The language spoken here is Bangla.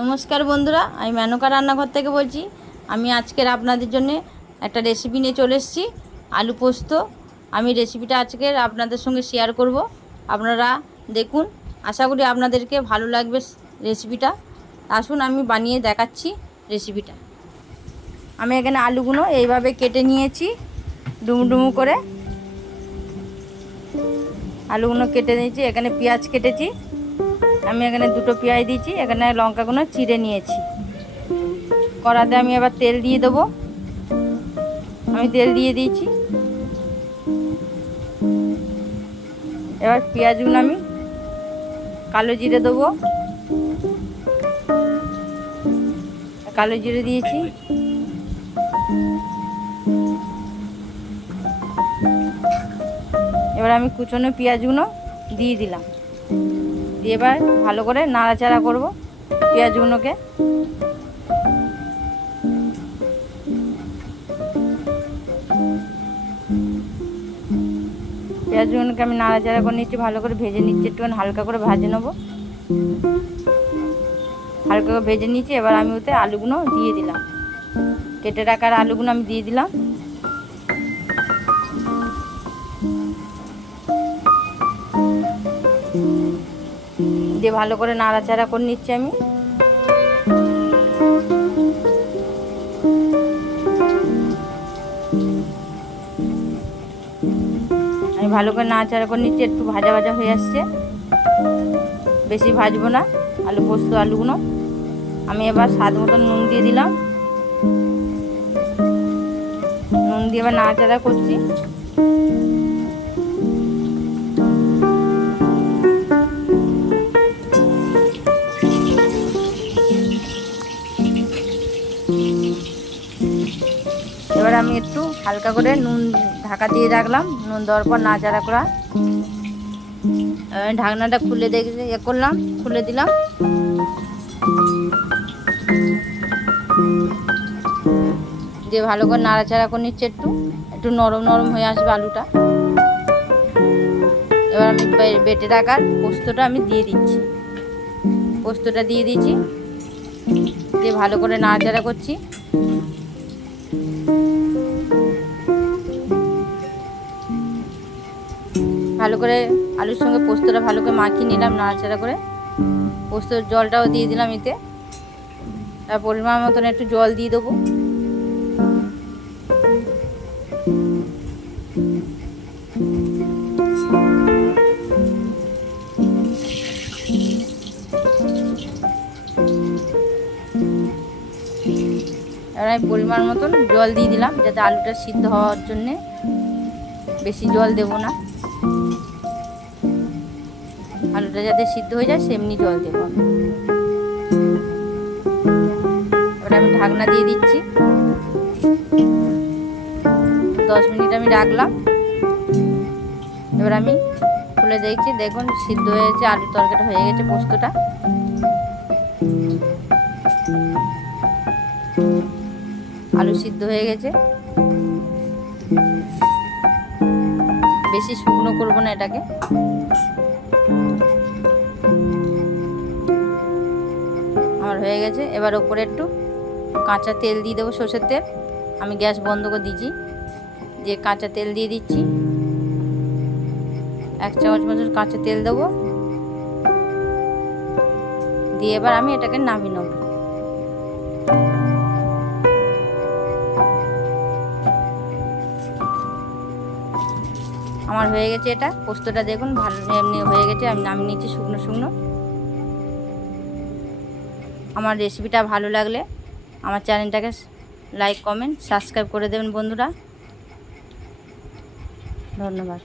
নমস্কার বন্ধুরা, আমি মেনকা রান্নাঘর থেকে বলছি। আমি আজকের আপনাদের জন্য একটা রেসিপি নিয়ে চলে এসেছি, আলু পোস্ত। আমি রেসিপিটা আজকের আপনাদের সঙ্গে শেয়ার করব। আপনারা দেখুন, আশা করি আপনাদেরকে ভালো লাগবে রেসিপিটা। আসুন আমি বানিয়ে দেখাচ্ছি রেসিপিটা। আমি এখানে আলুগুলো এইভাবে কেটে নিয়েছি, ডুমু ডুমু করে আলুগুলো কেটে নিয়েছি। এখানে পেঁয়াজ কেটেছি, আমি এখানে দুটো পেঁয়াজ দিয়েছি। এখানে লঙ্কাগুলো চিড়ে নিয়েছি। কড়াতে আমি এবার তেল দিয়ে দেবো। আমি তেল দিয়ে দিয়েছি। এবার পেঁয়াজগুলো আমি কালো জিরে দেবো। কালো জিরে দিয়েছি। এবার আমি কুচনো পেঁয়াজগুলো দিয়ে দিলাম। দিয়ে এবার ভালো করে নাড়াচাড়া করব পেঁয়াজগুলোকে। পেঁয়াজগুলোকে আমি নাড়াচাড়া করে নিচ্ছি, ভালো করে ভেজে নিচ্ছি। একটুখানি হালকা করে ভেজে নেবো। হালকা করে ভেজে নিচ্ছি। এবার আমি ওতে আলুগুলো দিয়ে দিলাম। কেটে রাখার আলুগুলো আমি দিয়ে দিলাম। দিয়ে ভালো করে নাড়াচাড়া করে নিচ্ছি। আমি ভালো করে নাড়াচাড়া করে নিচ্ছি। একটু ভাজা ভাজা হয়ে আসছে, বেশি ভাজবো না আলু পোস্ত আলুগুলো। আমি এবার স্বাদ মতো নুন দিয়ে দিলাম। নুন দিয়ে এবার নাড়াচাড়া করছি। এবার আমি একটু হালকা করে নুন ঢাকা দিয়ে রাখলাম। নুন দেওয়ার পর নাড়াচাড়া করা। ঢাকনাটা খুলে দেখে করলাম, খুলে দিলাম। দিয়ে ভালো করে নাড়াচাড়া করে নিচ্ছে। একটু নরম নরম হয়ে আসবে আলুটা। এবার আমি বেটে রাখার পোস্তটা আমি দিয়ে দিচ্ছি। পোস্তটা দিয়ে দিচ্ছি। দিয়ে ভালো করে নাড়াচাড়া করছি। ভালো করে আলুর সঙ্গে পোস্তটা ভালো করে মাখিয়ে নিলাম নাড়াচাড়া করে। পোস্তর জলটাও দিয়ে দিলাম এতে। তার পরিমাণ মতন একটু জল দিয়ে দেবো। এবার আমি পরিমাণ মতন জল দিয়ে দিলাম, যাতে আলুটা সিদ্ধ হওয়ার জন্যে। বেশি জল দেব না, আলুটা যাতে সিদ্ধ হয়ে যায় সেমনি জল দেবো। এবার আমি ঢাকনা দিয়ে দিচ্ছি। 10 মিনিট আমি রাখলাম। এবার আমি খুলে দেখছি, দেখুন সিদ্ধ হয়েছে, আলুর তরকারিটা হয়ে গেছে, পোস্তটা। আলু সিদ্ধ হয়ে গেছে। বেশি শুকনো করবো না এটাকে। আমার হয়ে গেছে। এবার ওপরে একটু কাঁচা তেল দিয়ে দেবো, সর্ষের তেল। আমি গ্যাস বন্ধ করে দিচ্ছি। দিয়ে কাঁচা তেল দিয়ে দিচ্ছি। 1 চামচ মতন কাঁচা তেল দেবো। দিয়ে এবার আমি এটাকে নামিয়ে নেব। আমার হয়ে গেছে এটা পোস্তটা, দেখুন ভালো এমনি হয়ে গেছে। আমি নামিয়ে নিচ্ছি শুকনো শুকনো। আমার রেসিপিটা ভালো লাগলে আমার চ্যানেলটাকে লাইক কমেন্ট সাবস্ক্রাইব করে দেবেন বন্ধুরা। ধন্যবাদ।